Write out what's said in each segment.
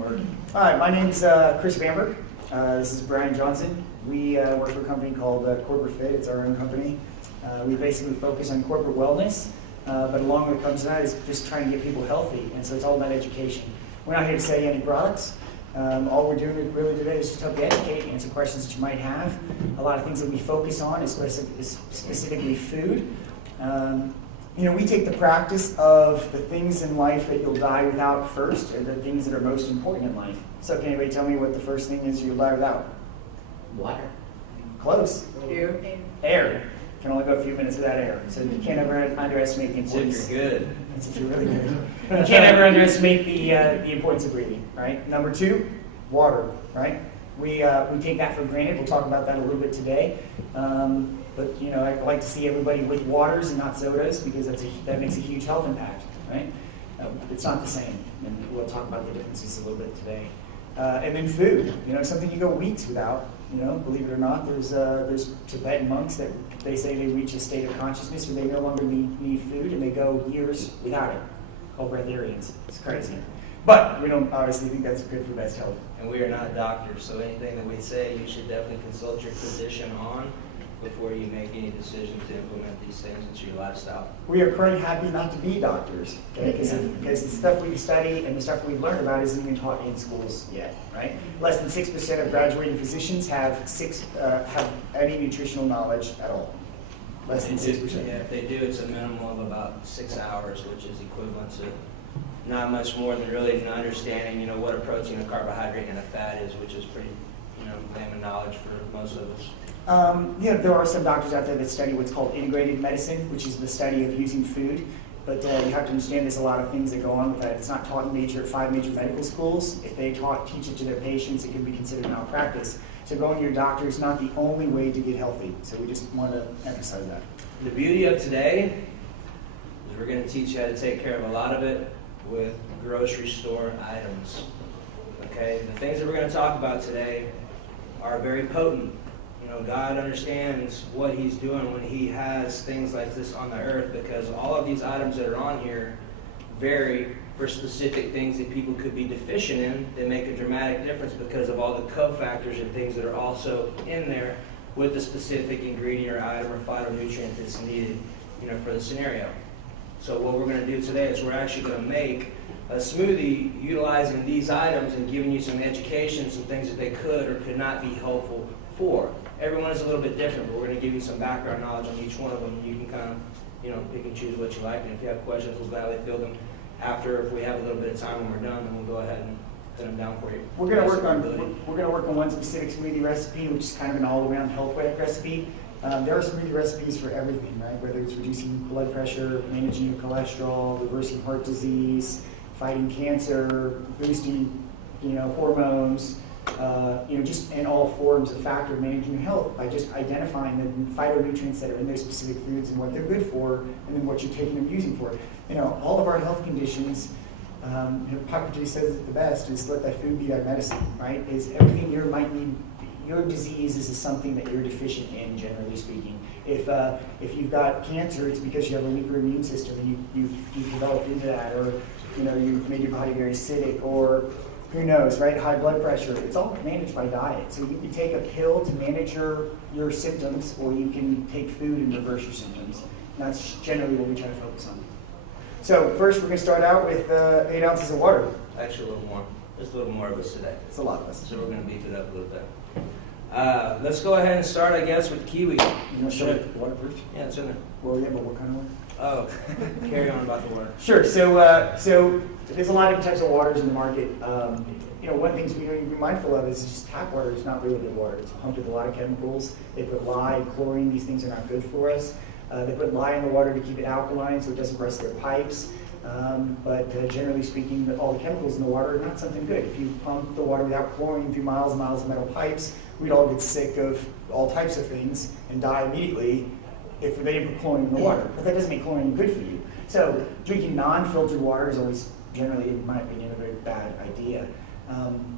Word. Hi, my name's Chris Bamberg. This is Brian Johnson. We work for a company called Corporate Fit. It's our own company. We basically focus on corporate wellness, but along with comes that is just trying to get people healthy, and so it's all about education. We're not here to sell you any products. All we're doing really today is just help you educate, answer questions that you might have. A lot of things that we focus on is specifically food. We take the practice of the things in life that you'll die without first, and the things that are most important in life. So can anybody tell me what the first thing is you'll die without? Water. Close. Air. Can only go a few minutes without air. So you can't ever underestimate the importance. If you're good. That's if you're really good. You can't ever underestimate the importance of breathing, right? Number two, water, right? We take that for granted. We'll talk about that a little bit today. But I like to see everybody with waters and not sodas because that makes a huge health impact, right? It's not the same, and we'll talk about the differences a little bit today. And then food, something you go weeks without. Believe it or not, there's Tibetan monks that they say they reach a state of consciousness where they no longer need food, and they go years without it, called breatharians. It's crazy. But we don't obviously think that's good for best health. And we are not doctors, so anything that we say, you should definitely consult your physician on before you make any decision to implement these things into your lifestyle. We are quite happy not to be doctors, okay? Because the stuff we study and the stuff we've learned about isn't even taught in schools yet, right? Less than 6% of graduating physicians have any nutritional knowledge at all. Less than 6%. Yeah, if they do, it's a minimum of about 6 hours, which is equivalent to not much more than really understanding, what a protein, a carbohydrate, and a fat is, which is pretty, layman knowledge for most of us. There are some doctors out there that study what's called integrated medicine, which is the study of using food. But you have to understand there's a lot of things that go on with that. It's not taught in 5 major medical schools. If they teach it to their patients, it can be considered malpractice. So going to your doctor is not the only way to get healthy. So we just want to emphasize that. The beauty of today is we're going to teach you how to take care of a lot of it with grocery store items. Okay? The things that we're going to talk about today are very potent. God understands what he's doing when he has things like this on the earth, because all of these items that are on here vary for specific things that people could be deficient in. They make a dramatic difference because of all the cofactors and things that are also in there with the specific ingredient or item or phytonutrient that's needed, for the scenario. So what we're going to do today is we're actually going to make a smoothie utilizing these items and giving you some education, some things that they could or could not be helpful for. Everyone is a little bit different, but we're going to give you some background knowledge on each one of them. You can kind of, pick and choose what you like. And if you have questions, we'll gladly field them after. If we have a little bit of time when we're done, then we'll go ahead and put them down for you. We're going to work on one specific smoothie recipe, which is kind of an all-around health recipe. There are smoothie recipes for everything, right? Whether it's reducing blood pressure, managing your cholesterol, reversing heart disease, fighting cancer, boosting, hormones. Just in all forms of factor of managing your health by just identifying the phytonutrients that are in those specific foods and what they're good for, and then what you're taking them using for. All of our health conditions, Hippocrates says it the best, is let thy food be thy medicine, right? Is everything you might need, your disease is something that you're deficient in, generally speaking. If you've got cancer, it's because you have a weaker immune system and you've developed into that, or you've made your body very acidic, or who knows, right? High blood pressure. It's all managed by diet. So you can take a pill to manage your symptoms, or you can take food and reverse your symptoms. And that's generally what we try to focus on. So first we're going to start out with 8 ounces of water. Actually, a little more. Just a little more of us today. It's a lot of us. So we're going to beef it up a little bit. Let's go ahead and start, I guess, with kiwi. You want to show it waterproof? Yeah, it's in there. Well, yeah, but what kind of water? Oh, carry on about the water. Sure. So there's a lot of different types of waters in the market. One thing we need to be mindful of is just tap water is not really good water. It's pumped with a lot of chemicals. They put lye, chlorine. These things are not good for us. They put lye in the water to keep it alkaline so it doesn't rust their pipes. But generally speaking, all the chemicals in the water are not something good. If you pump the water without chlorine through miles and miles of metal pipes, we'd all get sick of all types of things and die immediately if they didn't put chlorine in the water. But that doesn't make chlorine good for you. So drinking non-filtered water is always generally, in my opinion, a very bad idea.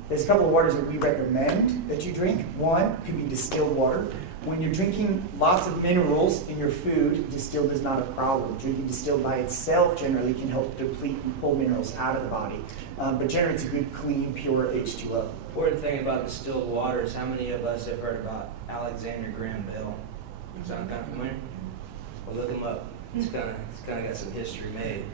There's a couple of waters that we recommend that you drink. One could be distilled water. when you're drinking lots of minerals in your food, distilled is not a problem. Drinking distilled by itself generally can help deplete and pull minerals out of the body. But generally it's a good, clean, pure H2O. Important thing about distilled water is how many of us have heard about Alexander Graham Bell? Sound kind of familiar? Well, look him up. It's kind of got some history made.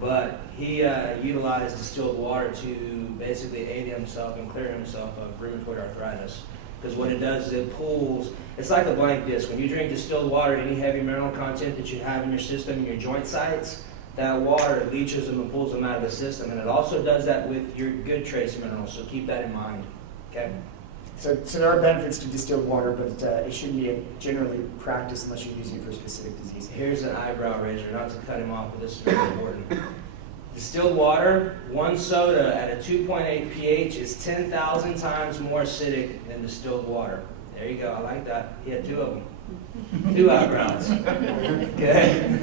But he utilized distilled water to basically aid himself and clear himself of rheumatoid arthritis. Because what it does is it pulls, it's like a blank disc. When you drink distilled water, any heavy mineral content that you have in your system, in your joint sites, that water leaches them and pulls them out of the system. And it also does that with your good trace minerals, so keep that in mind. Okay? So there are benefits to distilled water, but it shouldn't be generally practiced unless you're using it for a specific disease. Here's an eyebrow raiser, not to cut him off, but this is very important. Distilled water, one soda at a 2.8 pH is 10,000 times more acidic than distilled water. There you go, I like that. He had two of them. Two eyebrows. Okay?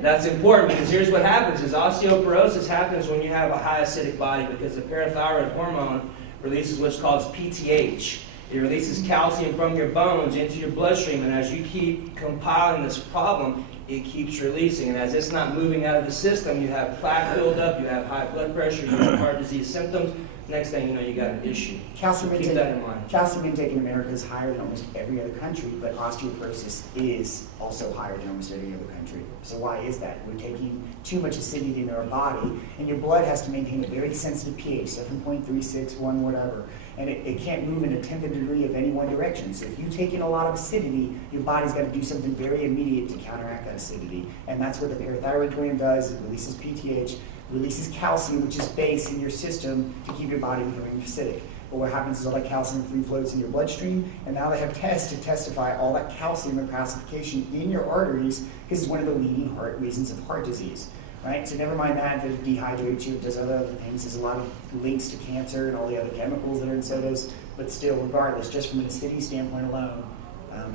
That's important because here's what happens is osteoporosis happens when you have a high acidic body because the parathyroid hormone releases what's called PTH. It releases calcium from your bones into your bloodstream, and as you keep compiling this problem, it keeps releasing. And as it's not moving out of the system, you have plaque buildup, you have high blood pressure, you have heart disease symptoms. Next thing you know, you got an issue. Calcium Keep that in mind. Calcium intake in America is higher than almost every other country, but osteoporosis is also higher than almost every other country. So why is that? We're taking too much acidity into our body, and your blood has to maintain a very sensitive pH, 7.36, 1, whatever. And it can't move in a tenth of a degree of any one direction. So if you take in a lot of acidity, your body's got to do something very immediate to counteract that acidity. And that's what the parathyroid gland does. It releases PTH, releases calcium, which is base in your system to keep your body becoming acidic. But what happens is all that calcium free floats in your bloodstream, and now they have tests to testify all that calcium and calcification in your arteries because it's one of the leading reasons of heart disease. Right? So never mind that it dehydrates you, it does other things. There's a lot of links to cancer and all the other chemicals that are in sodas, but still, regardless, just from an acidity standpoint alone,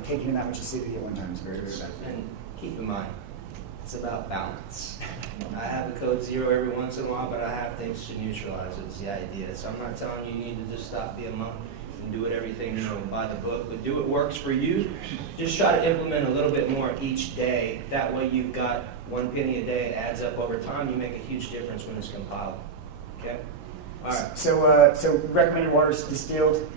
taking in that much acidity at one time is very, very bad. And keep in mind, it's about balance. I have a code 0 every once in a while, but I have things to neutralize it. It's the idea. So I'm not telling you you need to just stop being a monk and do it everything, by the book, but do what works for you. Just try to implement a little bit more each day. That way you've got 1 penny a day. It adds up over time. You make a huge difference when it's compiled. Okay? All right. So recommended water is distilled,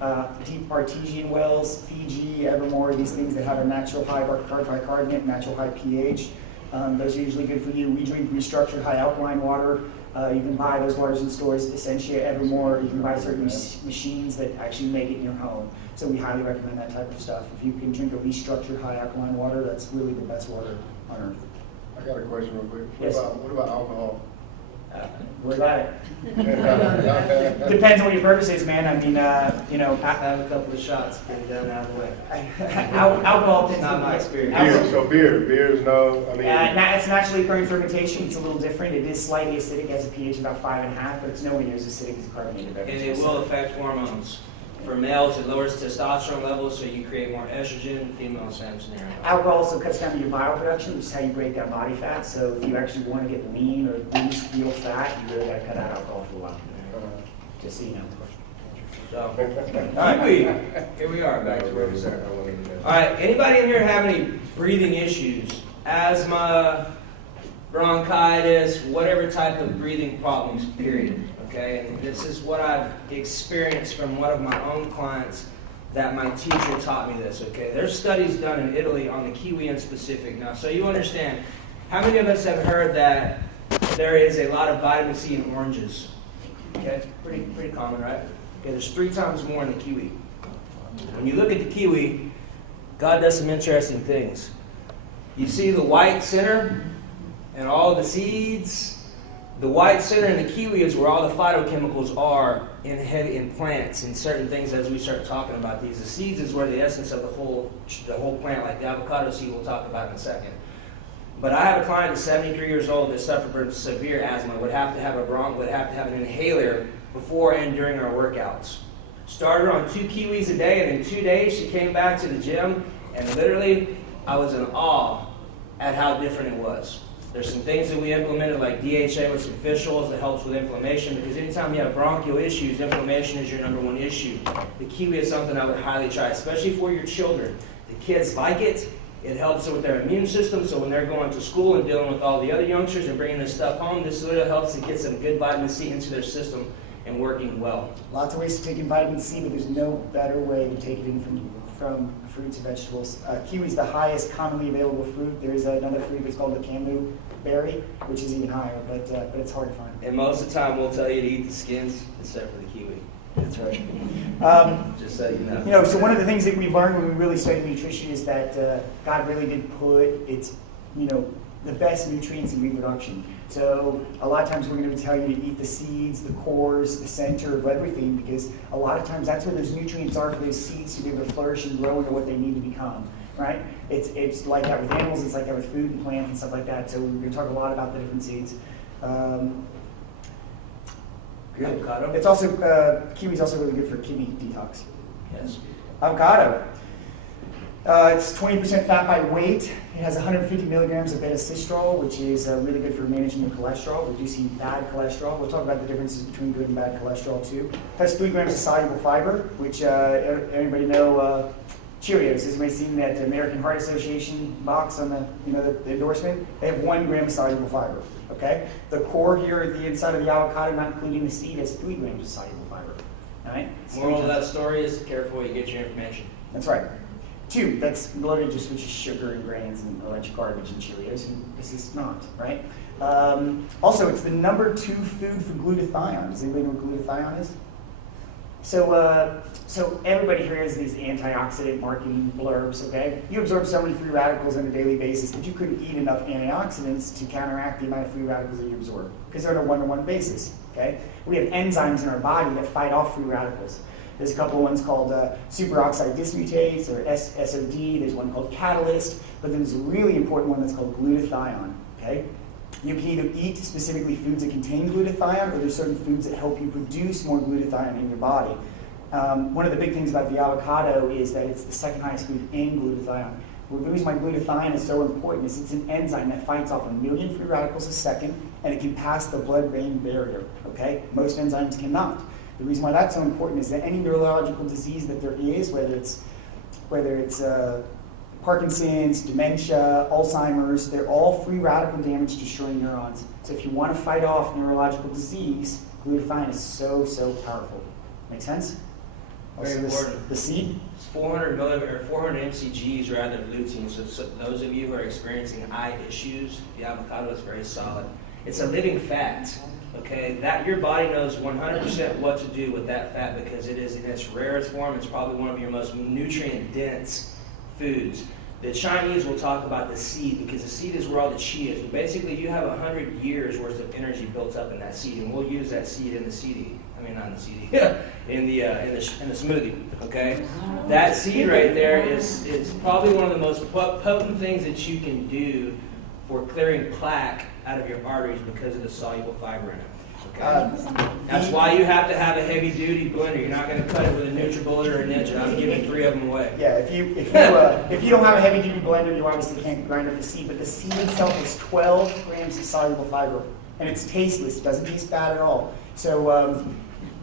deep artesian wells, Fiji, Evermore, these things that have a natural high bicarbonate, natural high pH. Those are usually good for you. We drink restructured high alkaline water. You can buy those waters in stores, Essentia, Evermore. You can buy certain machines that actually make it in your home. So we highly recommend that type of stuff. If you can drink a restructured high alkaline water, that's really the best water on earth. I got a question real quick. Yes. What about alcohol? We're at it. Depends on what your purpose is, man. I mean, Have a couple of shots, get it done out of the way. alcohol tends It's not to my be experience. Beers, no. I mean, it's naturally occurring fermentation. It's a little different. It is slightly acidic, has a pH of about 5.5, but it's nowhere near as acidic as a carbonated beverage. And it will affect hormones. For males, it lowers testosterone levels, so you create more estrogen. Females, same scenario. Alcohol also cuts down your bile production, which is how you break down body fat. So if you actually want to get lean or lose real fat, you really got to cut out alcohol for a while. Just so you know. So, all right, here we are, back to where we started. All right, anybody in here have any breathing issues? Asthma, bronchitis, whatever type of breathing problems, period. Okay, and this is what I've experienced from one of my own clients that my teacher taught me this, okay? There's studies done in Italy on the kiwi in specific. Now, so you understand, how many of us have heard that there is a lot of vitamin C in oranges? Okay, pretty common, right? Okay, there's 3 times more in the kiwi. When you look at the kiwi, God does some interesting things. You see the white center and all the seeds. The white center in the kiwi is where all the phytochemicals are in plants and certain things as we start talking about these. The seeds is where the essence of the whole plant, like the avocado seed we'll talk about in a second. But I have a client that's 73 years old that suffered from severe asthma, would have to have an inhaler before and during our workouts. Started on 2 kiwis a day, and in 2 days she came back to the gym, and literally I was in awe at how different it was. There's some things that we implemented like DHA with some fish oils that helps with inflammation, because anytime you have bronchial issues, inflammation is your #1 issue. The kiwi is something I would highly try, especially for your children. The kids like it. It helps with their immune system, so when they're going to school and dealing with all the other youngsters and bringing this stuff home, this literally helps to get some good vitamin C into their system and working well. Lots of ways to take in vitamin C, but there's no better way to take it in from fruits and vegetables. Kiwi is the highest commonly available fruit. There is another fruit that's called the camu berry, which is even higher, but it's hard to find. And most of the time, we'll tell you to eat the skins except for the kiwi. That's right. Just so you know. So one of the things that we've learned when we really studied nutrition is that God really did put the best nutrients in reproduction. So a lot of times we're going to tell you to eat the seeds, the cores, the center of everything, because a lot of times that's where those nutrients are for those seeds to be able to flourish and grow into what they need to become. Right? It's like that with animals. It's like that with food and plants and stuff like that. So we're going to talk a lot about the different seeds. Good. Avocado? It's also kiwi is also really good for kidney detox. Yes. Avocado. It's 20% fat by weight. It has 150 milligrams of beta-cistrol, which is really good for managing your cholesterol, reducing bad cholesterol. We'll talk about the differences between good and bad cholesterol too. It has 3 grams of soluble fiber, which anybody know Cheerios. Has anybody seen that American Heart Association box on the endorsement? They have 1 gram of soluble fiber. Okay. The core here at the inside of the avocado, not including the seed, has 3 grams of soluble fiber. All right. Moral of that story is careful where you get your information. That's right. 2, that's loaded just with sugar and grains and a bunch of garbage and Cheerios, and this is not, right? Also, it's the number 2 food for glutathione. Does anybody know what glutathione is? So everybody here has these antioxidant marketing blurbs, okay? You absorb so many free radicals on a daily basis that you couldn't eat enough antioxidants to counteract the amount of free radicals that you absorb, because they're on a one-to-one basis, okay? We have enzymes in our body that fight off free radicals. There's a couple ones called superoxide dismutase, or SOD. There's one called catalyst, but then there's a really important one that's called glutathione, okay? You can either eat specifically foods that contain glutathione, or there's certain foods that help you produce more glutathione in your body. One of the big things about the avocado is that it's the second highest food in glutathione. The reason why glutathione is so important is it's an enzyme that fights off 1 million free radicals a second, and it can pass the blood-brain barrier, okay? Most enzymes cannot. The reason why that's so important is that any neurological disease that there is, whether it's Parkinson's, dementia, Alzheimer's, they're all free radical damage destroying neurons. So if you want to fight off neurological disease, glutathione is so powerful. Make sense? Very important. The seed? It's 400 mcgs rather than lutein. So those of you who are experiencing eye issues, the avocado is very solid. It's a living fat. Okay, that your body knows 100% what to do with that fat because it is in its rarest form. It's probably one of your most nutrient-dense foods. The Chinese will talk about the seed because the seed is where all the chi is. But basically, you have 100 years worth of energy built up in that seed, and we'll use that seed in the CD. I mean, not in the CD, in the smoothie. Okay, that seed right there is probably one of the most potent things that you can do for clearing plaque out of your arteries because of the soluble fiber in it. Okay? That's why you have to have a heavy-duty blender. You're not going to cut it with a NutriBullet or a Ninja. I'm giving 3 of them away. Yeah, if you don't have a heavy-duty blender, you obviously can't grind up the seed. But the seed itself is 12 grams of soluble fiber, and it's tasteless. It doesn't taste bad at all. So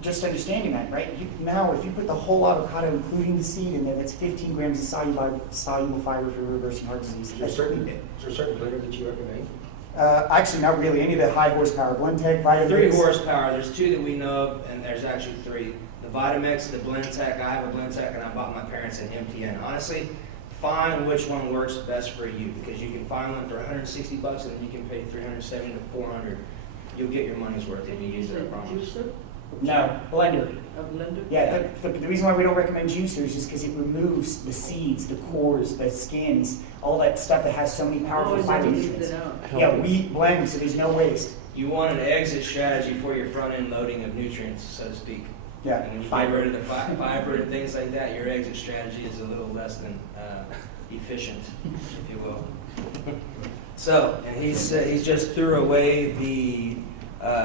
just understanding that, right? Now, if you put the whole avocado, including the seed, in there, that's 15 grams of soluble fiber for reversing heart disease. Is there a certain blender that you recommend? Actually, not really. Any of the high horsepower. Blendtec, Vitamix. 3 horsepower. There's 2 that we know of, and there's actually 3. The Vitamix, the Blendtec. I have a Blendtec, and I bought my parents an MTN. Honestly, find which one works best for you because you can find one for $160, and then you can pay $370 to $400. You'll get your money's worth if you use it. I promise. Juicer? No, blender. A blender? Yeah, the reason why we don't recommend juicers is because it removes the seeds, the cores, the skins, all that stuff that has so many powerful phytonutrients. Yeah, we blend, so there's no waste. You want an exit strategy for your front-end loading of nutrients, so to speak. Yeah, And when you get rid of the fiber and things like that, your exit strategy is a little less than efficient, if you will. So, and he's just threw away the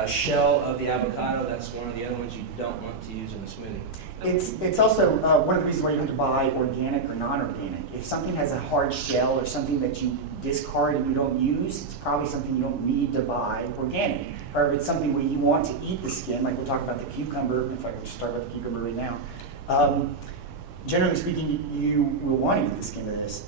shell of the avocado. That's one of the other ones you don't want to use in a smoothie. It's also one of the reasons why you have to buy organic or non-organic. If something has a hard shell or something that you discard and you don't use, it's probably something you don't need to buy organic. However, if it's something where you want to eat the skin, like we'll talk about the cucumber, if I could just talk about the cucumber right now, generally speaking, you will want to eat the skin of this.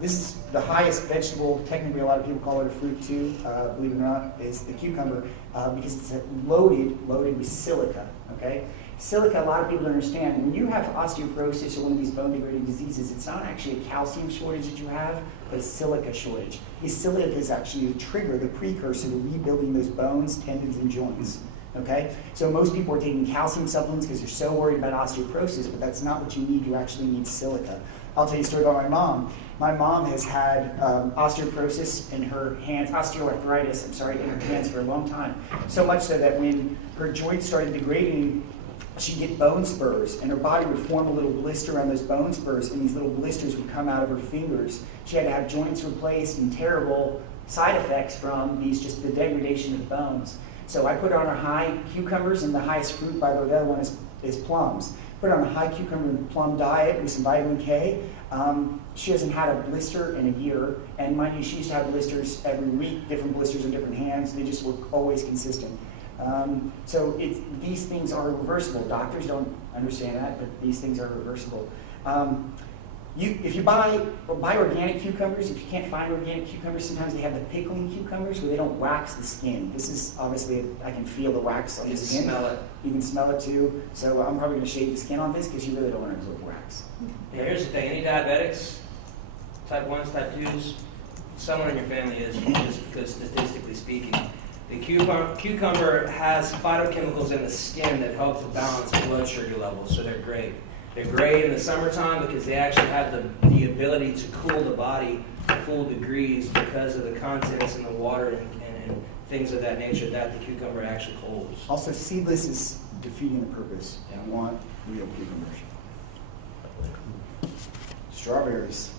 This is the highest vegetable. Technically, a lot of people call it a fruit too. Believe it or not, is the cucumber because it's loaded with silica. Okay, silica. A lot of people don't understand. When you have osteoporosis or one of these bone-degrading diseases, it's not actually a calcium shortage that you have, but a silica shortage. This silica is actually the trigger, the precursor to rebuilding those bones, tendons, and joints. Okay, so most people are taking calcium supplements because they're so worried about osteoporosis, but that's not what you need. You actually need silica. I'll tell you a story about my mom. My mom has had osteoporosis in her hands, osteoarthritis, in her hands for a long time. So much so that when her joints started degrading, she'd get bone spurs, and her body would form a little blister on those bone spurs, and these little blisters would come out of her fingers. She had to have joints replaced, and terrible side effects from the degradation of the bones. So I put her on her high cucumbers, and the highest fruit, by the way, the other one is plums. Put her on a high cucumber and plum diet with some vitamin K. She hasn't had a blister in a year, and mind you, she used to have blisters every week, different blisters in different hands. They just were always consistent. So these things are reversible. Doctors don't understand that, but these things are reversible. If you buy organic cucumbers, if you can't find organic cucumbers, sometimes they have the pickling cucumbers where they don't wax the skin. This is obviously, I can feel the wax on the skin. You can smell it. You can smell it too. So I'm probably going to shave the skin on this because you really don't want to absorb wax. Yeah, here's the thing. Any diabetics, type 1s, type 2s, someone in your family is, just because statistically speaking, the cucumber has phytochemicals in the skin that help to balance blood sugar levels, so they're great. They're great in the summertime because they actually have the ability to cool the body to full degrees because of the contents in the water and things of that nature that the cucumber actually holds. Also, seedless is defeating the purpose. You want real cucumbers. Strawberries.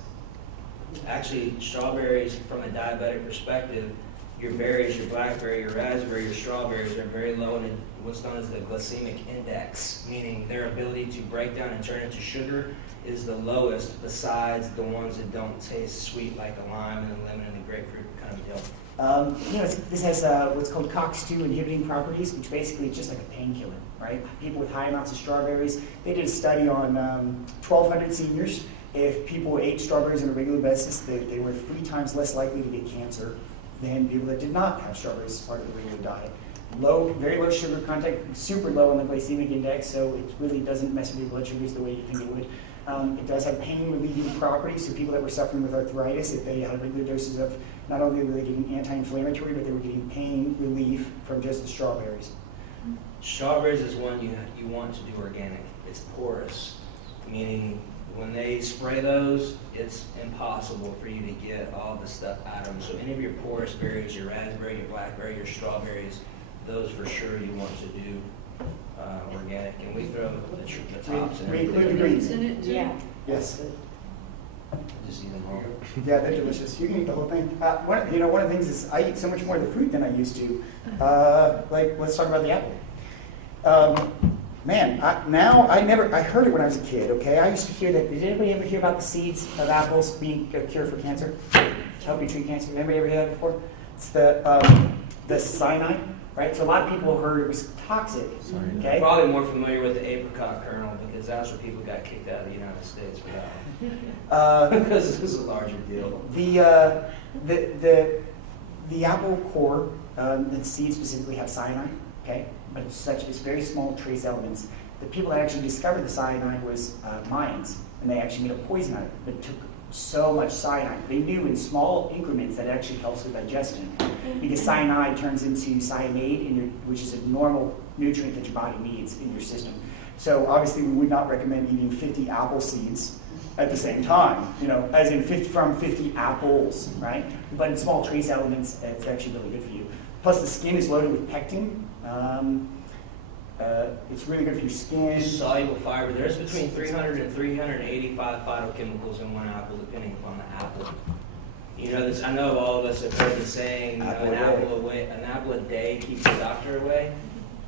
Actually, strawberries, from a diabetic perspective, your berries, your blackberry, your raspberry, your strawberries are very low in what's known as the glycemic index, meaning their ability to break down and turn into sugar is the lowest besides the ones that don't taste sweet like the lime and the lemon and the grapefruit kind of deal. This has what's called COX-2 inhibiting properties, which basically is just like a painkiller, right? People with high amounts of strawberries, they did a study on 1,200 seniors. If people ate strawberries on a regular basis, they were 3 times less likely to get cancer than people that did not have strawberries as part of the regular diet. Very low sugar content, super low on the glycemic index, so it really doesn't mess with your blood sugars the way you think it would. It does have pain relieving properties, so people that were suffering with arthritis, if they had regular doses of, not only were they getting anti-inflammatory, but they were getting pain relief from just the strawberries. Strawberries is one you want to do organic. It's porous, meaning when they spray those, it's impossible for you to get all the stuff out of them. So any of your porous berries, your raspberry, your blackberry, your strawberries, those for sure you want to do organic. And we throw the tops and We include everything. the greens. In it too? Yeah. Yes. Just eat them all. Yeah, they're delicious. You can eat the whole thing. One of the things is I eat so much more of the fruit than I used to. Let's talk about the apple. I heard it when I was a kid, okay? I used to hear that. Did anybody ever hear about the seeds of apples being a cure for cancer? To help you treat cancer? Anybody ever hear that before? It's the cyanide, right? So a lot of people heard it was toxic, okay? Probably more familiar with the apricot kernel because that's where people got kicked out of the United States for that one. Because this is a larger deal. The apple core, the seeds specifically have cyanide, okay? But it's very small trace elements. The people that actually discovered the cyanide was Mayans, and they actually made a poison out of it. But it took so much cyanide. They knew in small increments that it actually helps with digestion, because cyanide turns into cyanate, which is a normal nutrient that your body needs in your system. So obviously we would not recommend eating 50 apple seeds at the same time, as in 50 apples, right? But in small trace elements, it's actually really good for you. Plus the skin is loaded with pectin. It's really good for your skin. Soluble fiber. There's between 300 and 385 phytochemicals in one apple, depending upon the apple. You know this. I know all of us have heard the saying, an apple a day keeps the doctor away.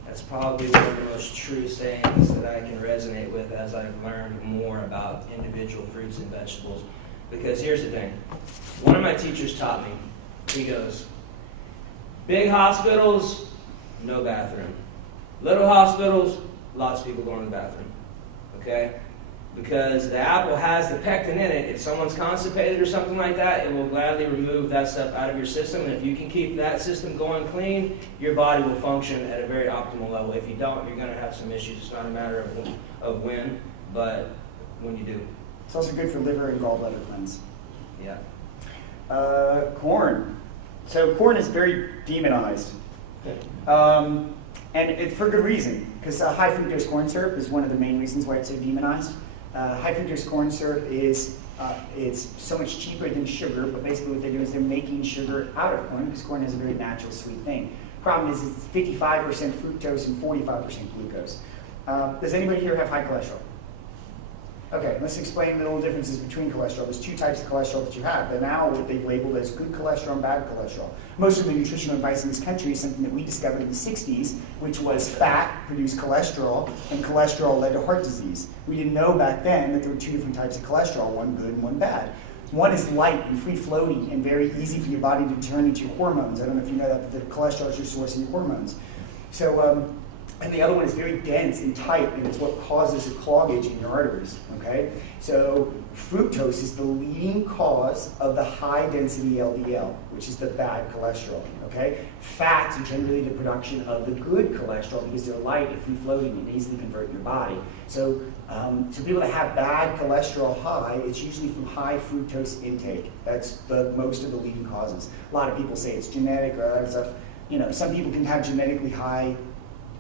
That's probably one of the most true sayings that I can resonate with as I've learned more about individual fruits and vegetables. Because here's the thing. One of my teachers taught me, he goes, big hospitals, no bathroom. Little hospitals, lots of people going to the bathroom. Okay? because the apple has the pectin in it. If someone's constipated or something like that, it will gladly remove that stuff out of your system. And if you can keep that system going clean, your body will function at a very optimal level. If you don't, you're going to have some issues. It's not a matter of when, but when you do. It's also good for liver and gallbladder cleanse. Yeah. Corn. So corn is very demonized. And it's for good reason, because high fructose corn syrup is one of the main reasons why it's so demonized. High fructose corn syrup is it's so much cheaper than sugar, but basically what they do is they're making sugar out of corn, because corn has a very natural sweet thing. Problem is it's 55% fructose and 45% glucose. Does anybody here have high cholesterol? Okay, let's explain the little differences between cholesterol. There's two types of cholesterol that you have. They're now what they've labeled as good cholesterol and bad cholesterol. Most of the nutritional advice in this country is something that we discovered in the 60s, which was fat produced cholesterol, and cholesterol led to heart disease. We didn't know back then that there were two different types of cholesterol, one good and one bad. One is light and free-floating and very easy for your body to turn into hormones. I don't know if you know that, but the cholesterol is your source of your hormones. So, and the other one is very dense and tight, and it's what causes a cloggage in your arteries, okay? So fructose is the leading cause of the high-density LDL, which is the bad cholesterol, okay? Fats are generally the production of the good cholesterol because they're light and free-floating and easily convert in your body. So, so people that have bad cholesterol high, it's usually from high fructose intake. That's most of the leading causes. A lot of people say it's genetic or other stuff. You know, some people can have genetically high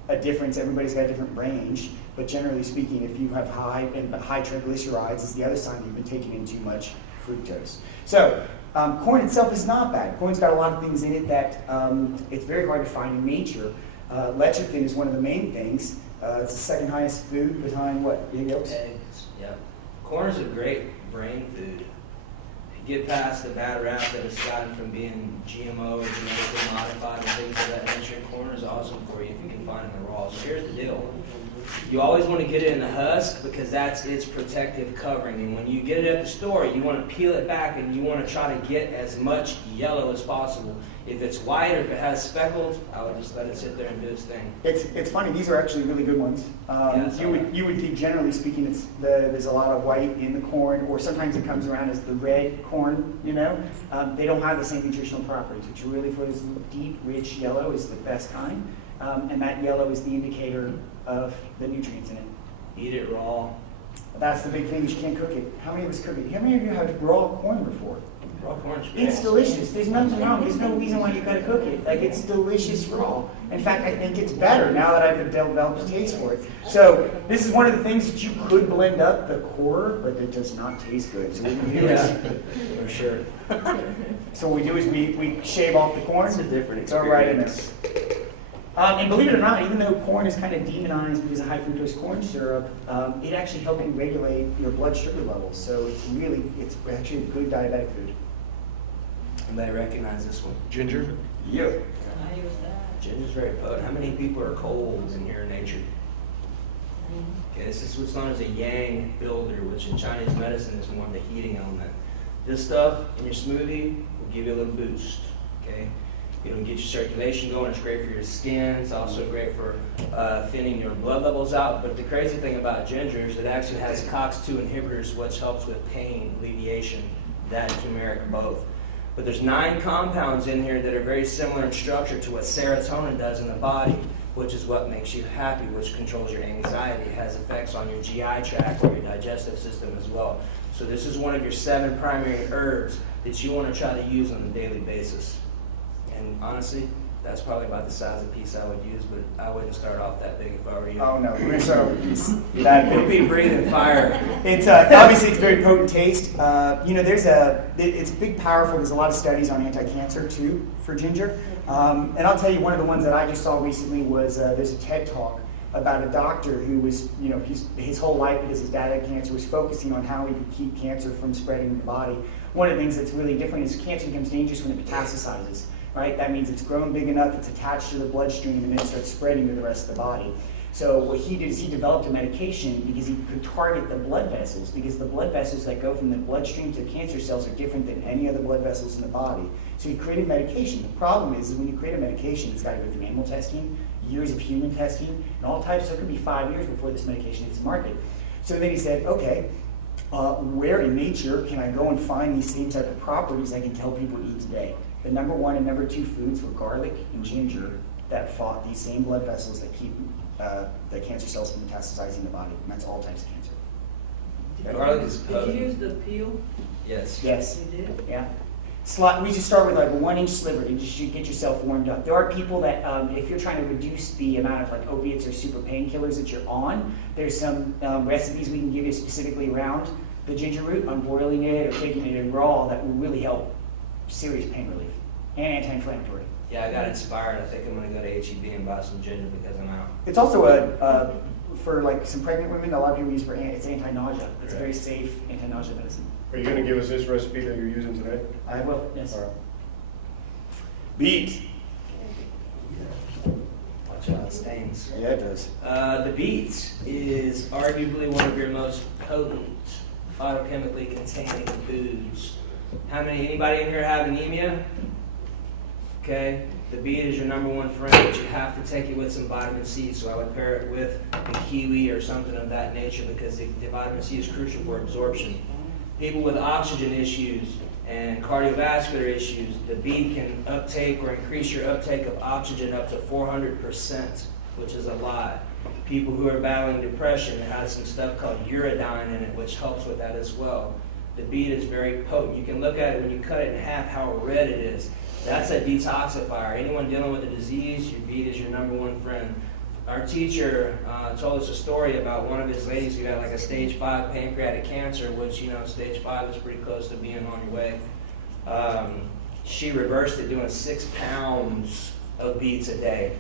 a difference. Everybody's got a different range, but generally speaking, if you have high triglycerides, is the other sign that you've been taking in too much fructose. So corn itself is not bad. Corn's got a lot of things in it that it's very hard to find in nature. Lecithin is one of the main things. It's the second highest food behind what? Eggs? Eggs. Yeah. Corn is a great brain food. Get past the bad rap that it's gotten from being GMO or genetically modified and things of that nature. Corn is awesome for you if you can find it in the raw. So here's the deal. You always want to get it in the husk because that's its protective covering. And when you get it at the store, you want to peel it back and you want to try to get as much yellow as possible. If it's white or if it has speckles, I would just let it sit there and do its thing. It's funny. These are actually really good ones. You would think, generally speaking, there's a lot of white in the corn, or sometimes it comes around as the red corn. You know, they don't have the same nutritional properties. Which are really for this deep, rich yellow is the best kind, and that yellow is the indicator of the nutrients in it. Eat it raw. That's the big thing. Is you can't cook it. How many of us cook it? How many of you have raw corn before? Raw corn's great. It's delicious. There's nothing wrong. There's no reason why you gotta cook it. Like, it's delicious raw. In fact, I think it's better now that I've developed a taste for it. So this is one of the things that you could blend up the core, but it does not taste good. So what we do is, for sure. so what we do is we shave off the corn. It's a different Throw right in there. experience. And believe it or not, even though corn is kind of demonized because of high fructose corn syrup, it actually helps you regulate your blood sugar levels. So it's actually a good diabetic food. Anybody recognize this one? Ginger? Yeah. Ginger's very potent. How many people are cold in here in nature? Okay, this is what's known as a yang builder, which in Chinese medicine is more of the heating element. This stuff in your smoothie will give you a little boost. Okay, it'll get your circulation going. It's great for your skin. It's also great for thinning your blood levels out. But the crazy thing about ginger is it actually has COX-2 inhibitors, which helps with pain alleviation. That and turmeric both. But there's 9 compounds in here that are very similar in structure to what serotonin does in the body, which is what makes you happy, which controls your anxiety. It has effects on your GI tract or your digestive system as well. So this is one of your 7 primary herbs that you want to try to use on a daily basis. And honestly, that's probably about the size of piece I would use, but I wouldn't start off that big if I were you. Oh no, we're gonna start off with these. That You'll big. be breathing fire. It's obviously it's very potent taste. You know, it's big, powerful. There's a lot of studies on anti-cancer too for ginger. And I'll tell you, one of the ones that I just saw recently was there's a TED talk about a doctor who was, you know, his whole life, because his dad had cancer, was focusing on how he could keep cancer from spreading in the body. One of the things that's really different is cancer becomes dangerous when it metastasizes. Right? That means it's grown big enough, it's attached to the bloodstream, and then it starts spreading to the rest of the body. So what he did is he developed a medication because he could target the blood vessels, because the blood vessels that go from the bloodstream to cancer cells are different than any other blood vessels in the body. So he created medication. The problem is when you create a medication, it's got to go through animal testing, years of human testing, and all types. So it could be 5 years before this medication hits the market. So then he said, okay, where in nature can I go and find these same type of properties I can tell people to eat today? The number 1 and number 2 foods were garlic and ginger that fought these same blood vessels that keep the cancer cells from metastasizing the body, and that's all types of cancer. Garlic is Did you potent. use the peel? Yes. Yes. You did? Yeah. We just start with like a 1-inch sliver to just get yourself warmed up. There are people that, if you're trying to reduce the amount of like opiates or super painkillers that you're on, there's some recipes we can give you specifically around the ginger root, on boiling it or taking it in raw that will really help serious pain relief and anti-inflammatory. Yeah, I got inspired. I think I'm going to go to H-E-B and buy some ginger because I'm out. It's also for like some pregnant women, a lot of people use it's anti-nausea. It's a very safe anti-nausea medicine. Are you gonna give us this recipe that you're using today? I will, yes. All right. Beet. Watch out, it stains. Yeah, it does. The beet is arguably one of your most potent phytochemically containing foods. Anybody in here have anemia? Okay, the beet is your number 1 friend, but you have to take it with some vitamin C. So I would pair it with a kiwi or something of that nature because the vitamin C is crucial for absorption. People with oxygen issues and cardiovascular issues, the beet can uptake or increase your uptake of oxygen up to 400%, which is a lot. People who are battling depression, it has some stuff called uridine in it, which helps with that as well. The beet is very potent. You can look at it when you cut it in half, how red it is. That's a detoxifier. Anyone dealing with a disease, your beet is your number 1 friend. Our teacher told us a story about one of his ladies who had like a stage 5 pancreatic cancer, which, stage 5 is pretty close to being on your way. She reversed it doing 6 pounds of beets a day.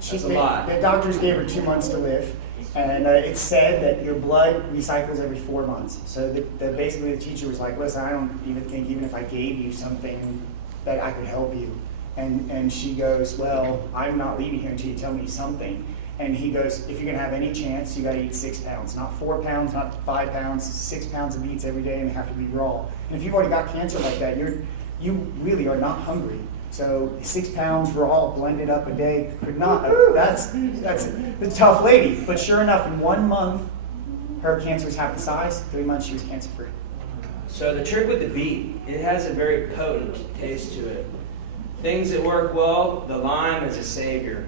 That's a lot. The doctors gave her 2 months to live, and it's said that your blood recycles every 4 months. So basically the teacher was like, listen, I don't even think even if I gave you something that I could help you. And she goes, well, I'm not leaving here until you tell me something. And he goes, if you're going to have any chance, you got to eat 6 pounds. Not 4 pounds, not 5 pounds, 6 pounds of beets every day, and they have to be raw. And if you've already got cancer like that, you really are not hungry. So 6 pounds raw blended up a day could not, that's a tough lady. But sure enough, in 1 month, her cancer was half the size. 3 months, she was cancer free. So the trick with the beet, it has a very potent taste to it. Things that work well, the lime is a savior.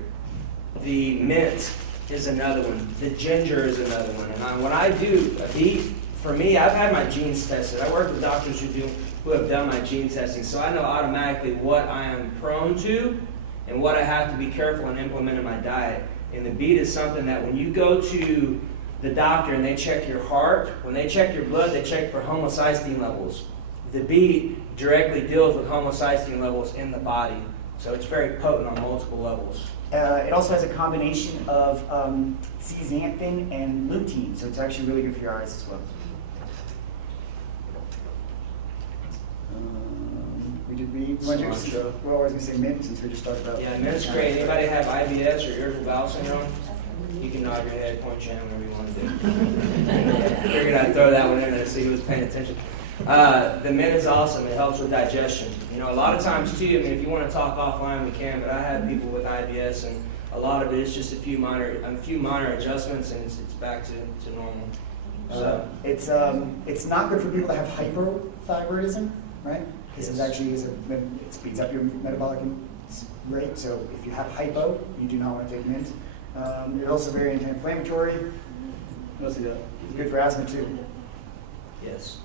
The mint is another one. The ginger is another one. And when I do a beet, for me, I've had my genes tested. I work with doctors who have done my gene testing, so I know automatically what I am prone to and what I have to be careful and implement in my diet. And the beet is something that when you go to the doctor and they check your heart, when they check your blood, they check for homocysteine levels. The beet directly deals with homocysteine levels in the body, so it's very potent on multiple levels. It also has a combination of zeaxanthin and lutein, so it's actually really good for your eyes as well. We did beet. Well, I was going to say mint since we just talked about. Yeah, mint's great. Anybody have IBS or irritable bowel syndrome? You can nod your head, point your hand, whatever you want to do. Figured I'd throw that one in there to see who was paying attention. The mint is awesome. It helps with digestion. A lot of times too, if you want to talk offline, we can, but I have people with IBS, and a lot of it is just a few minor adjustments, and it's back to normal. So it's not good for people that have hypothyroidism, right? Because it actually it speeds up your metabolic rate. So if you have hypo, you do not want to take mint. It's also very anti-inflammatory. Mostly it's good for asthma too. yes,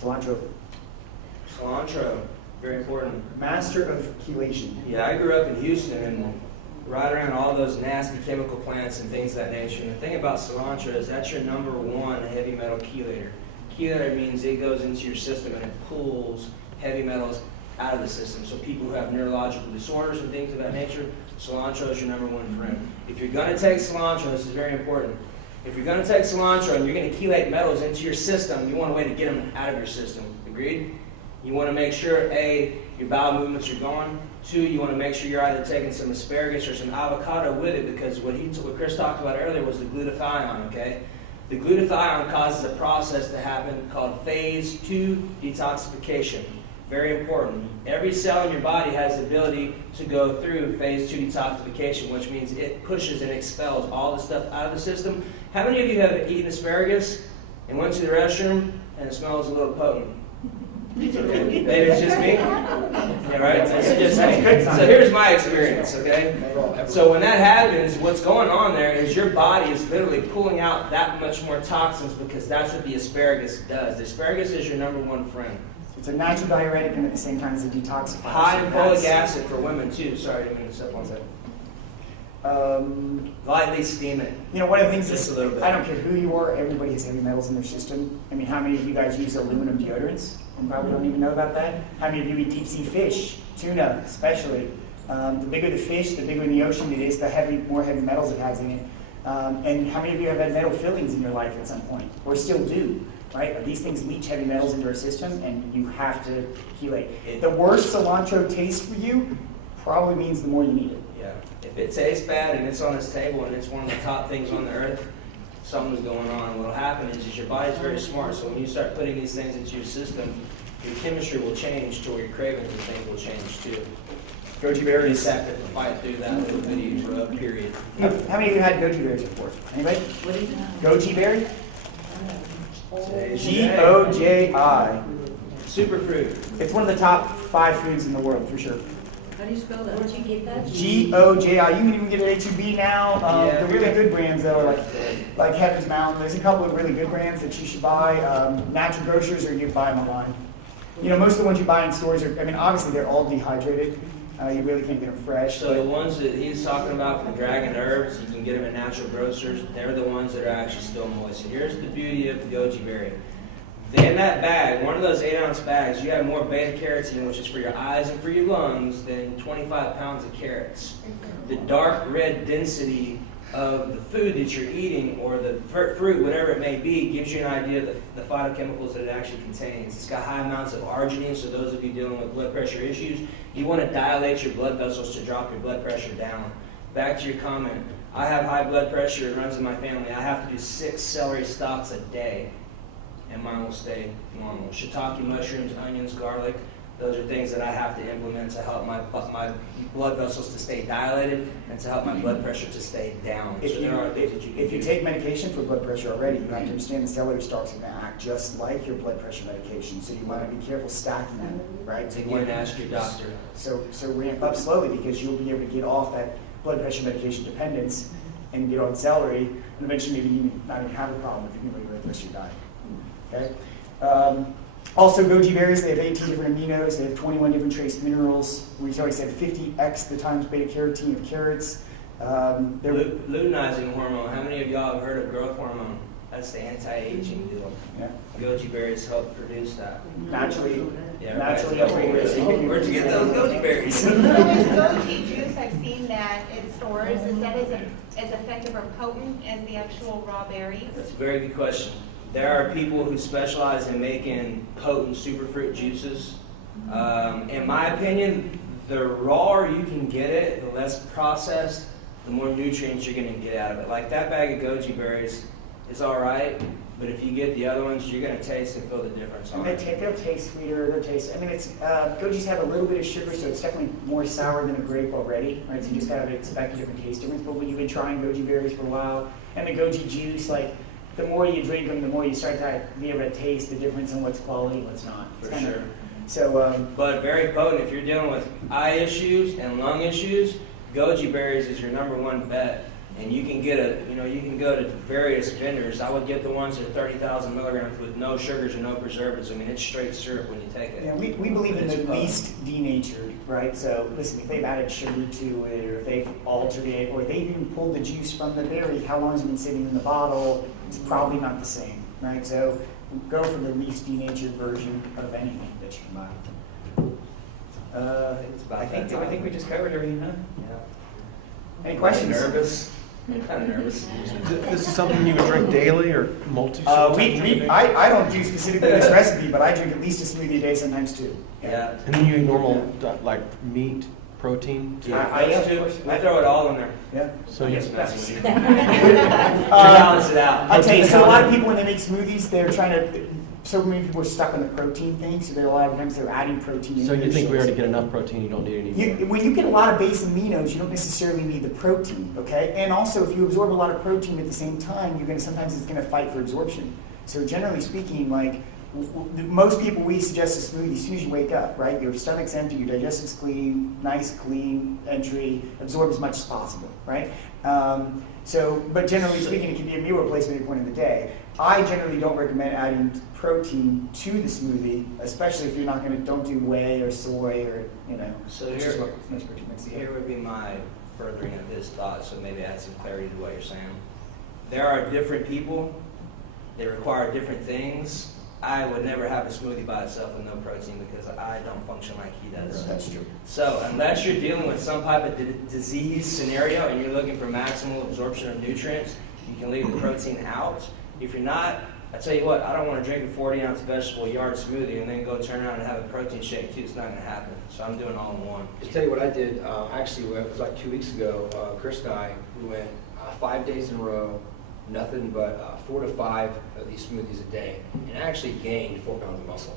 Cilantro, cilantro, very important. master of chelation. Yeah, I grew up in Houston and right around all those nasty chemical plants and things of that nature. And the thing about cilantro is that's your number 1 heavy metal chelator. Chelator means it goes into your system and it pulls heavy metals out of the system. So people who have neurological disorders and things of that nature, cilantro is your number 1 friend. If you're going to take cilantro, this is very important. If you're going to take cilantro and you're going to chelate metals into your system, you want a way to get them out of your system. Agreed? You want to make sure, A, your bowel movements are going. 2, you want to make sure you're either taking some asparagus or some avocado with it, because what Chris talked about earlier was the glutathione, okay? The glutathione causes a process to happen called phase 2 detoxification. very important. Every cell in your body has the ability to go through phase 2 detoxification, which means it pushes and expels all the stuff out of the system. How many of you have eaten asparagus and went to the restroom and it smells a little potent? Maybe it's just me. Yeah, right? It's just me. So here's my experience, okay? So when that happens, what's going on there is your body is literally pulling out that much more toxins because that's what the asparagus does. The asparagus is your number one friend. It's a natural diuretic and at the same time it's a detoxifier. High in So folic that's- acid for women too. Sorry, I didn't mean to step on that. Lightly steam it. You know, one of the things Just is, a little bit. I don't care who you are, everybody has heavy metals in their system. I mean, how many of you guys use aluminum deodorants and probably don't even know about that? How many of you eat deep sea fish, tuna especially? The bigger the fish, the bigger the ocean it is, the more heavy metals it has in it. And how many of you have had metal fillings in your life at some point, or still do? Right? These things leach heavy metals into our system, and you have to chelate. The worse cilantro tastes for you probably means the more you need it. Yeah. If it tastes bad and it's on this table and it's one of the top things on the earth, something's going on. What'll happen is your body's very smart. So when you start putting these things into your system, your chemistry will change to where your cravings and things will change too. Goji You berries. just have to fight through that little bitty drug period. How many of you had goji berries before? Anybody? Goji berry? Today's G-O-J-I. Superfruit. It's one of the top 5 foods in the world, for sure. How do you spell that? Where'd you get that? G-O-J-I. You can even get it at H-E-B now. Yeah. The really good brands, though, are like Heaven's Mountain. There's a couple of really good brands that you should buy. Natural Grocers, or you can buy them online. You know, most of the ones you buy in stores are, I mean, obviously they're all dehydrated. You really can't get them fresh. So the ones that he's talking about from Dragon Herbs, you can get them at Natural Grocers. They're the ones that are actually still moist. And here's the beauty of the goji berry. In that bag, one of those 8-ounce bags, you have more beta-carotene, which is for your eyes and for your lungs, than 25 pounds of carrots. The dark red density of the food that you're eating, or the fruit, whatever it may be, gives you an idea of the phytochemicals that it actually contains. It's got high amounts of arginine, so those of you dealing with blood pressure issues, you want to dilate your blood vessels to drop your blood pressure down. Back to your comment, I have high blood pressure, it runs in my family. I have to do 6 celery stalks a day, and mine will stay normal. Shiitake mushrooms, onions, garlic, those are things that I have to implement to help my blood vessels to stay dilated and to help my blood pressure to stay down. If So you, there are things that you can if you do. take medication for blood pressure already, you have to understand the celery stalks are going to act just like your blood pressure medication. So you want to be careful stacking them, right? So you want to ask your doctor. So ramp up slowly, because you'll be able to get off that blood pressure medication dependence and get on celery, and eventually maybe you not even have a problem if you can regulate the rest of your diet. Okay. Also, goji berries, they have 18 different aminos, they have 21 different trace minerals. We always said 50x the times beta carotene of carrots. They're Luteinizing hormone. How many of y'all have heard of growth hormone? That's the anti-aging deal. yeah, Goji berries help produce that. naturally Yeah, naturally everybody's upregulated. like, where'd you get those goji berries? So with goji juice, I've seen that in stores. Is that as effective or potent as the actual raw berries? That's a very good question. There are people who specialize in making potent superfruit juices. In my opinion, the rawer you can get it, the less processed, the more nutrients you're going to get out of it. Like that bag of goji berries is all right, but if you get the other ones, you're going to taste and feel the difference on it. They'll taste sweeter. They'll taste. I mean, it's gojis have a little bit of sugar, so it's definitely more sour than a grape already, right? So you just gotta expect a different taste difference. But when you've been trying goji berries for a while, and the goji juice, like the more you drink them, the more you start to be able to taste the difference in what's quality and what's not. For It's kinda- sure. So But very potent. If you're dealing with eye issues and lung issues, goji berries is your number one bet. And you can get you can go to various vendors. I would get the ones that are 30,000 milligrams with no sugars and no preservatives. I mean, it's straight syrup when you take it. yeah, we believe in It's the potent. least denatured, right? So listen, if they've added sugar to it, or if they've altered it, or they've even pulled the juice from the berry, how long has it been sitting in the bottle? It's probably not the same, right? So go for the least denatured version of anything that you can buy. It's about I think that time. we just covered everything, huh? Yeah. Any questions? Nervous? I'm kind of nervous. This is something you would drink daily or I don't do specifically this recipe, but I drink at least a smoothie a day, sometimes two. Yeah. And then you eat normal like meat, protein. Yeah, I those two, I throw it all in there. Yeah. So I you, guess messing with you. balance it out. I'll tell you, so a lot of people, when they make smoothies, they're trying to, so many people are stuck on the protein thing, so a lot of times they're adding protein. So in you their think we already shakes. get enough protein, you don't need any more? When you get a lot of base aminos, you don't necessarily need the protein, okay? And also, if you absorb a lot of protein at the same time, you're gonna sometimes it's gonna fight for absorption. So generally speaking, like most people, we suggest a smoothie as soon as you wake up, right? Your stomach's empty, your digestion's clean, nice clean entry, absorb as much as possible, right? But generally speaking, it can be a meal replacement at any point in the day. I generally don't recommend adding protein to the smoothie, especially if you're not gonna, don't do whey or soy or, So which here, is what most protein makes here would be my furthering of his thoughts, so maybe add some clarity to what you're saying. There are different people, they require different things. I would never have a smoothie by itself with no protein because I don't function like he does. That's true. So unless you're dealing with some type of disease scenario and you're looking for maximal absorption of nutrients, you can leave the protein out. If you're not, I tell you what, I don't want to drink a 40-ounce vegetable yard smoothie and then go turn around and have a protein shake too. It's not going to happen. So I'm doing all in one. Just tell you what I did. Actually, it was like 2 weeks ago. Chris and I, we went 5 days in a row, nothing but 4 to 5 of these smoothies a day, and I actually gained 4 pounds of muscle.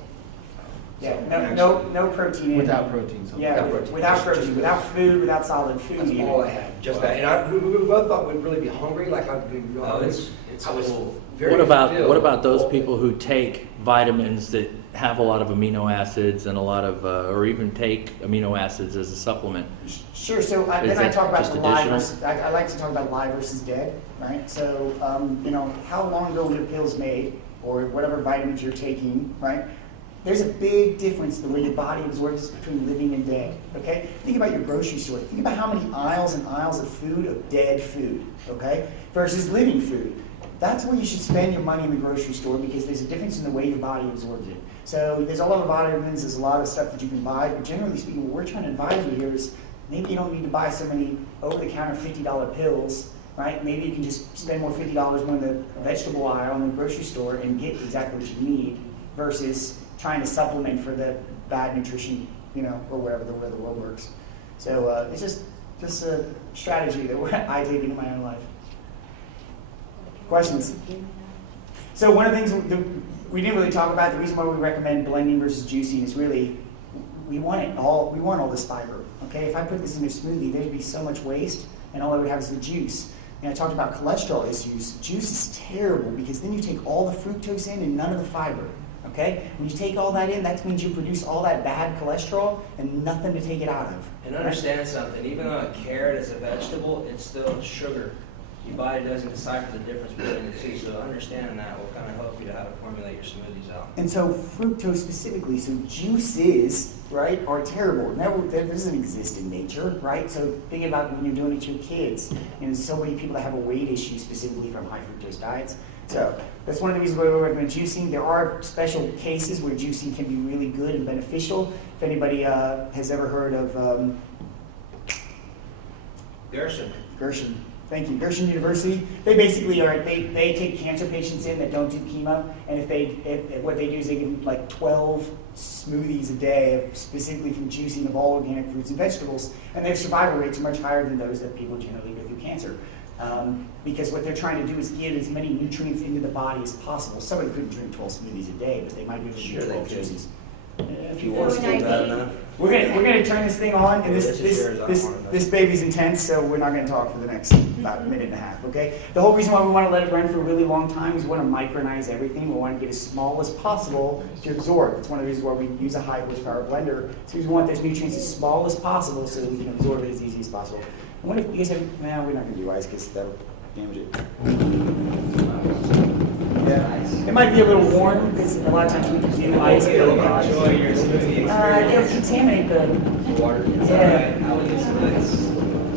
Yeah, So, no protein in. Without protein, so. Yeah, Without protein. without Just protein, without food, without solid food. That's even. all I had, just that. And we both thought we'd really be hungry, like I'd be real Oh, hungry. it's I was cool. very What fulfilled. about those people who take vitamins that have a lot of amino acids and a lot of, or even take amino acids as a supplement? Sure, so Is then I that talk about just the live additional? versus, I like to talk about live versus dead, right? So, how long ago were your pills made, or whatever vitamins you're taking, right? There's a big difference in the way your body absorbs between living and dead, okay? Think about your grocery store. Think about how many aisles and aisles of food, of dead food, okay? Versus living food. That's where you should spend your money in the grocery store because there's a difference in the way your body absorbs it. So there's a lot of vitamins, there's a lot of stuff that you can buy, but generally speaking, what we're trying to advise you here is maybe you don't need to buy so many over-the-counter $50 pills, right? Maybe you can just spend more $50 more in the vegetable aisle in the grocery store and get exactly what you need versus trying to supplement for the bad nutrition, or wherever the way the world works. So it's just a strategy that I take into my own life. Questions? So one of the things we didn't really talk about, the reason why we recommend blending versus juicing is really we want all this fiber. Okay, if I put this in a smoothie, there'd be so much waste, and all I would have is the juice. And I talked about cholesterol issues. Juice is terrible because then you take all the fructose in and none of the fiber. Okay? When you take all that in, that means you produce all that bad cholesterol and nothing to take it out of. And understand something, even though a carrot is a vegetable, it's still sugar. Your body doesn't decipher the difference between the two, so understanding that will kind of help you to how to formulate your smoothies out. And so fructose specifically, so juices, right, are terrible. That doesn't exist in nature, right? So think about when you're doing it to your kids. There's so many people that have a weight issue specifically from high fructose diets. So that's one of the reasons why we recommend juicing. There are special cases where juicing can be really good and beneficial. If anybody has ever heard of Gershon. Thank you. Gershon University. They basically are. They take cancer patients in that don't do chemo, and what they do is they give them like 12 smoothies a day, specifically from juicing of all organic fruits and vegetables, and their survival rates are much higher than those that people generally go through cancer. Because what they're trying to do is get as many nutrients into the body as possible. Somebody couldn't drink 12 smoothies a day, but they might be able to Sure do they 12 could. juices. If you want to do that enough. We're gonna turn this thing on, and this baby's intense, so we're not gonna talk for the next about a minute and a half. Okay. The whole reason why we want to let it run for a really long time is we want to micronize everything. We want to get as small as possible to absorb. It's one of the reasons why we use a high horsepower blender. So we want those nutrients as small as possible so that we can absorb it as easy as possible. I wonder if you guys have. No, we're not gonna do ice because that'll damage it. Yeah. It might be a little warm because a lot of times we can do ice. Enjoy your smoothie It'll experience. contaminate the. Water. Yeah. I would get some ice.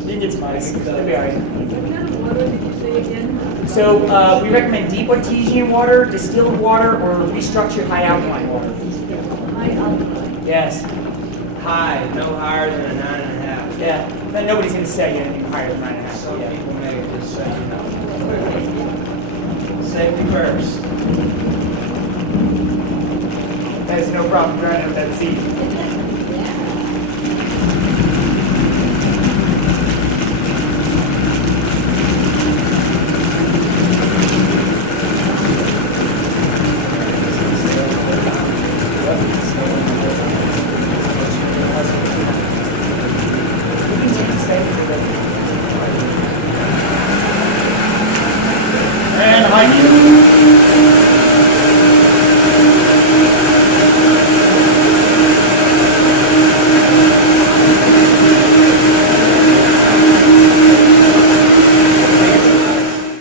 You can get some ice. It'll be all right. What kind of water did you say again? So we recommend deep artesian water, distilled water, or restructured high alkaline water. High alkaline. Yes. High, no higher than a 9.5. Yeah. But nobody's going to sell you anything higher than 9.5. Some Yeah. people may just say, safety first. That is no problem grinding with that seed. Mike.